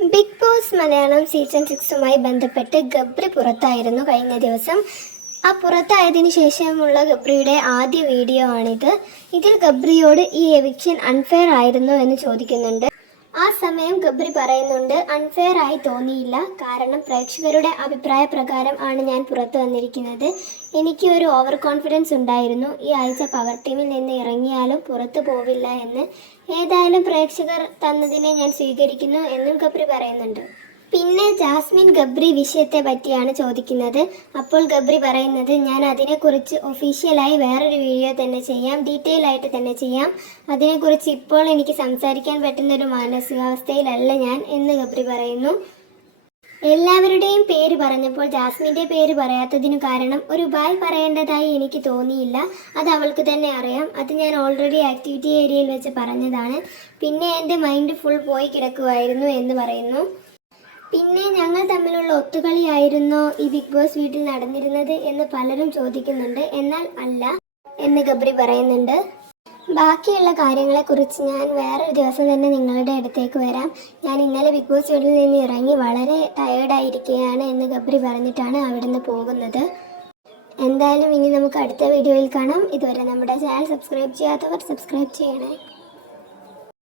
Big Boss Malayalam season സിക്സുമായി ബന്ധപ്പെട്ട് ഗബ്രി പുറത്തായിരുന്നു കഴിഞ്ഞ ദിവസം. ആ പുറത്തായതിനു ശേഷമുള്ള ഗബ്രിയുടെ ആദ്യ വീഡിയോ ആണിത്. ഇതിൽ ഗബ്രിയോട് ഈ എവിക്ഷൻ അൺഫെയർ ആയിരുന്നു എന്ന് ചോദിക്കുന്നുണ്ട്. ആ സമയം ഗബ്രി പറയുന്നുണ്ട് അൺഫെയർ ആയി തോന്നിയില്ല. കാരണം പ്രേക്ഷകരുടെ അഭിപ്രായ പ്രകാരം ആണ് ഞാൻ പുറത്തു വന്നിരിക്കുന്നത്. എനിക്ക് ഒരു ഓവർ കോൺഫിഡൻസ് ഉണ്ടായിരുന്നു. ഈ ആഴ്ച പവർ ടീമിൽ നിന്ന് ഇറങ്ങിയാലും പുറത്തു പോവില്ല എന്ന്. ഏതായാലും പ്രേക്ഷകർ തന്നതിനെ ഞാൻ സ്വീകരിക്കുന്നു എന്നും ഗബ്രി പറയുന്നുണ്ട്. പിന്നെ ജാസ്മിൻ ഗബ്രി വിഷയത്തെ പറ്റിയാണ് ചോദിക്കുന്നത്. അപ്പോൾ ഗബ്രി പറയുന്നത് ഞാൻ അതിനെക്കുറിച്ച് ഒഫീഷ്യലായി വേറൊരു വീഡിയോ തന്നെ ചെയ്യാം ഡീറ്റെയിൽ ആയിട്ട് തന്നെ ചെയ്യാം. അതിനെക്കുറിച്ച് ഇപ്പോൾ എനിക്ക് സംസാരിക്കാൻ പറ്റുന്ന ഒരു മാനസികാവസ്ഥയിലല്ല ഞാൻ എന്ന് ഗബ്രി പറയുന്നു. എല്ലാവരുടെയും പേര് പറഞ്ഞപ്പോൾ ജാസ്മിന്റെ പേര് പറയാത്തതിനു കാരണം ഒരു ബായ് പറയേണ്ടതായി എനിക്ക് തോന്നിയില്ല. അത് അവൾക്ക് തന്നെ അറിയാം. അത് ഞാൻ ഓൾറെഡി ആക്ടിവിറ്റി ഏരിയയിൽ വെച്ച് പറഞ്ഞതാണ്. പിന്നെ എന്റെ മൈൻഡ് ഫുൾ പോയി കിടക്കുമായിരുന്നു എന്ന് പറയുന്നു. പിന്നെ ഞങ്ങൾ തമ്മിലുള്ള ഒത്തുകളിയായിരുന്നോ ഈ ബിഗ് ബോസ് വീട്ടിൽ നടന്നിരുന്നത് എന്ന് പലരും ചോദിക്കുന്നുണ്ട്. എന്നാൽ അല്ല എന്ന് ഗബ്രി പറയുന്നുണ്ട്. ബാക്കിയുള്ള കാര്യങ്ങളെക്കുറിച്ച് ഞാൻ വേറൊരു ദിവസം തന്നെ നിങ്ങളുടെ അടുത്തേക്ക് വരാം. ഞാൻ ഇന്നലെ ബിഗ് ബോസ് വീട്ടിൽ നിന്ന് ഇറങ്ങി വളരെ ടയേർഡായിരിക്കുകയാണ് എന്ന് ഗബ്രി പറഞ്ഞിട്ടാണ് അവിടുന്ന് പോകുന്നത്. എന്തായാലും ഇനി നമുക്ക് അടുത്ത വീഡിയോയിൽ കാണാം. ഇതുവരെ നമ്മുടെ ചാനൽ സബ്സ്ക്രൈബ് ചെയ്യാത്തവർ സബ്സ്ക്രൈബ് ചെയ്യണേ.